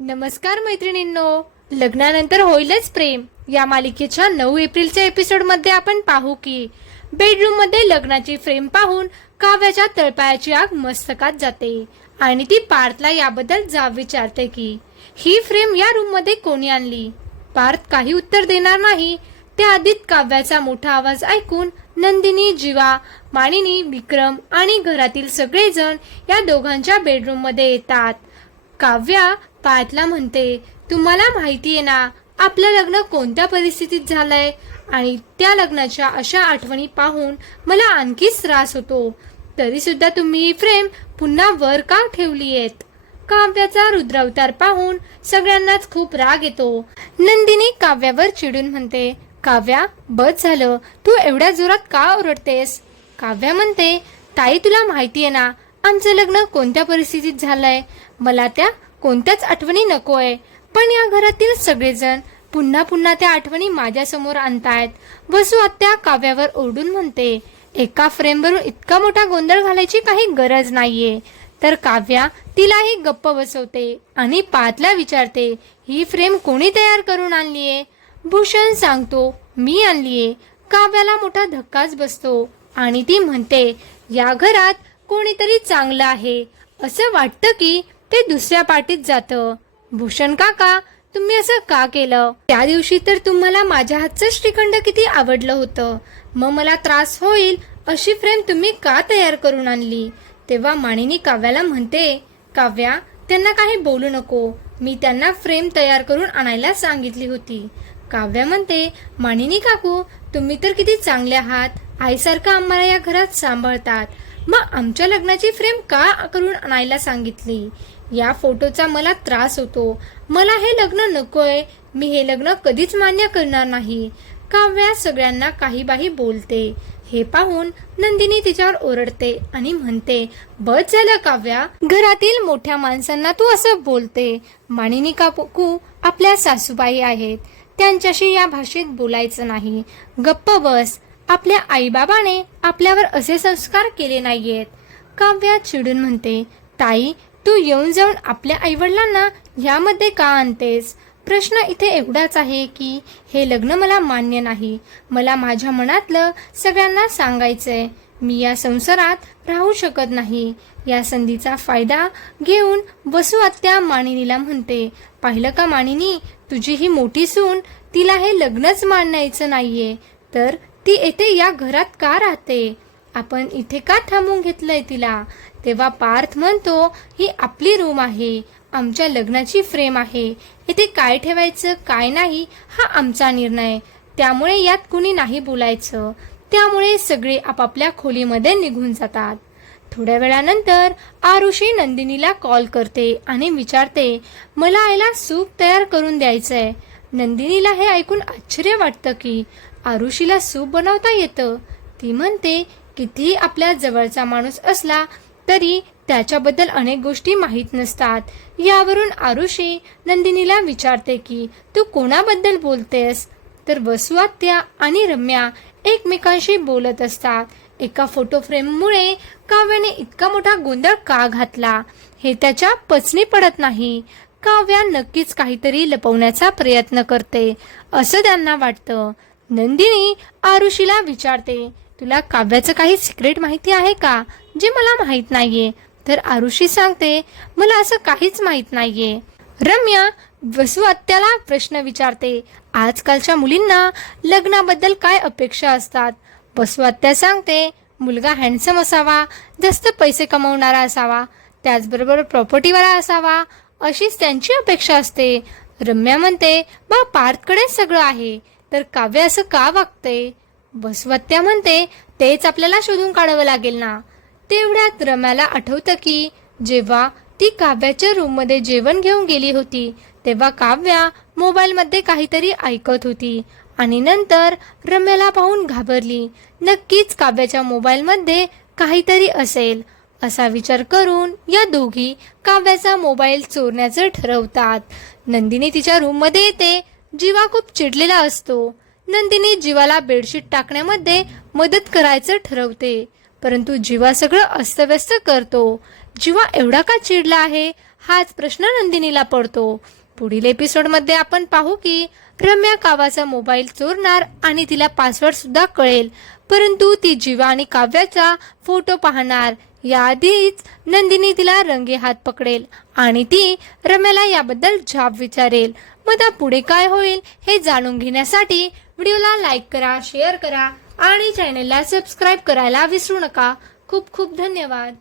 नमस्कार मैत्रिणींनो, लग्नानंतर होईलच प्रेम या मालिकेच्या 9 एप्रिलच्या एपिसोडमध्ये आपण पाहू की बेडरूम मध्ये लग्नाची फ्रेम पाहून काव्याच्या तळपायाची आग मस्तकात जाते आणि ती पार्थला याबद्दल जाब विचारते की ही फ्रेम या रूम मध्ये कोणी आणली. पार्थ काही उत्तर देणार नाही. त्या आधीच काव्याचा मोठा आवाज ऐकून नंदिनी, जीवा, मानिनी, विक्रम आणि घरातील सगळेजण या दोघांच्या बेडरूम मध्ये येतात. काव्या पार्थला म्हणते, तुम्हाला माहितीये ना आपलं लग्न कोणत्या परिस्थितीत झालंय आणि त्या लग्नाच्या अशा आठवणी पाहून मला आणखीच त्रास होतो. तरी सुद्धा तुम्ही ही फ्रेम पुन्हा वर का ठेवलीयेत. काव्याचा रुद्रावतार पाहून सगळ्यांनाच खूप राग येतो. नंदिनी काव्यावर चिडून म्हणते, काव्या बस झालं, तू एवढ्या जोरात का ओरडतेस. काव्या म्हणते, ताई तुला माहितीये ना आमचं लग्न कोणत्या परिस्थितीत झालंय. मला त्या कोणत्याच आठवणी नकोय, पण या घरातील सगळेजण पुन्हा पुन्हा त्या आठवणी माझ्या समोर आणतायत. वसू आत्या काव्यावर ओरडून म्हणते, एका फ्रेमवरून इतका मोठा गोंधळ घालायची काही गरज नाहीये. तर काव्या तिलाही गप्प बसवते आणि पार्थला विचारते, ही फ्रेम कोणी तयार करून आणलीये. भूषण सांगतो, मी आणलीये. काव्याला मोठा धक्काच बसतो आणि ती म्हणते, या घरात कोणीतरी चांगलं आहे असं वाटतं की ते दुसऱ्या पार्टीत जातं. भूषण काका, तुम्ही असं का केलं. त्या दिवशी तर तुम्हाला माझ्या हातचं श्रीखंड किती आवडलं होतं. मग मला त्रास होईल अशी फ्रेम तुम्ही का तयार करून आणली. तेव्हा मानिनी काव्याला म्हणते, काव्या त्यांना काही बोलू नको, मी त्यांना फ्रेम तयार करून आणायला सांगितली होती. काव्या म्हणते, मानिनी काकू तुम्ही तर किती चांगले आहात, आईसारखं आम्हाला या घरात सांभाळतात. मग आमच्या लग्नाची फ्रेम का करून आणायला सांगितली. या फोटोचा मला त्रास होतो. मला हे लग्न नकोय. मी हे लग्न कधीच मान्य करणार नाही. काव्या सगळ्यांना काही बाही बोलते. हे पाहून नंदिनी तिच्यावर ओरडते आणि म्हणते, बस झालं काव्या, घरातील मोठ्या माणसांना तू असं बोलते. मानिनी काकू आपल्या सासूबाई आहेत, त्यांच्याशी या भाषेत बोलायचं नाही. गप्प बस. आपल्या आईबाबाने आपल्यावर असे संस्कार केले नाहीयेत. काव्या चिडून म्हणते, ताई तू येऊन जाऊन आपल्या आईवडिलांना ह्यामध्ये का आणतेस. प्रश्न इथे एवढाच आहे की हे लग्न मला मान्य नाही. मला माझ्या मनातलं सगळ्यांना सांगायचंय. मी या संसारात राहू शकत नाही. या संधीचा फायदा घेऊन वसू आत्या मानिनीला म्हणते, पाहिलं का मानिनी, तुझी ही मोठी सून, तिला हे लग्नच मानायचं नाहीये तर ती येथे या घरात का राहते. आपण इथे का थांबून घेतलंय तिला. तेव्हा पार्थ म्हणतो, ही आपली रूम आहे, आमच्या लग्नाची फ्रेम आहे. इथे काय ठेवायचं काय नाही हा आमचा निर्णय. त्यामुळे यात कुणी नाही बोलायचं. त्यामुळे सगळे आपापल्या खोलीमध्ये निघून जातात. थोड्या वेळानंतर आरुषी नंदिनीला कॉल करते आणि विचारते, मला आईला सूप तयार करून द्यायचंय. नंदिनीला हे ऐकून आश्चर्य वाटतं की आरुषीला सूप बनवता येतं. ती म्हणते, कितीही आपल्या जवळचा माणूस असला तरी त्याच्याबद्दल अनेक गोष्टी माहीत नसतात. यावरून आरुषी नंदिनीला विचारते की तू कोणाबद्दल बोलतेस. तर वसू आत्या आणि रम्या एकमेकांशी बोलत असतात. एका फोटो फ्रेममुळे काव्याने इतका मोठा गोंधळ का घातला हे त्याच्या पचनी पडत नाही. काव्या नक्कीच काहीतरी लपवण्याचा प्रयत्न करते असं त्यांना वाटतं. नंदिनी आरुषीला विचारते, तुला काव्याचं काही सिक्रेट माहिती आहे का जे मला माहित नाहीये. तर आरुषी सांगते, मला असं काहीच माहित नाहीये. रम्या वसू आत्याला प्रश्न विचारते, आजकालच्या मुलींना लग्नाबद्दल काय अपेक्षा असतात. वसू आत्या सांगते, मुलगा हँडसम असावा, जास्त पैसे कमवणारा असावा, त्याचबरोबर प्रॉपर्टीवाला असावा, अशीच त्यांची अपेक्षा असते. रम्या म्हणते, बा पार्थकडे सगळं आहे तर काव्य असं का वागते. वसू आत्या म्हणते, तेच आपल्याला शोधून काढावं लागेल ना. तेवढ्यात रम्याला आठवतं की जेव्हा ती काव्याच्या रूममध्ये जेवण घेऊन गेली होती तेव्हा काव्या मोबाईलमध्ये काहीतरी ऐकत होती आणि नंतर रम्याला पाहून घाबरली. नक्कीच काव्याच्या मोबाईलमध्ये काहीतरी असेल असा विचार करून या दोघी काव्याचा मोबाईल चोरण्याचं ठरवतात. नंदिनी तिच्या रूममध्ये येते. जीवा खूप चिडलेला असतो. नंदिनी जीवाला बेडशीट टाकण्यामध्ये मदत करायचं ठरवते, परंतु जीवा सगळं अस्तव्यस्त करतो. जीवा एवढा का चिडला आहे हाच प्रश्न नंदिनीला पडतो. पुढील एपिसोडमध्ये आपण पाहू की रम्या काव्याचा मोबाईल चोरणार आणि तिला पासवर्ड सुद्धा कळेल, परंतु ती जीवा आणि काव्याचा फोटो पाहणार याआधीच नंदिनी तिला रंगे हात पकडेल आणि ती रम्याला याबद्दल जाब विचारेल. मग आता पुढे काय होईल हे जाणून घेण्यासाठी व्हिडिओला लाईक करा, शेअर करा आणि चॅनलला सबस्क्राईब करायला विसरू नका. खूप खूप धन्यवाद.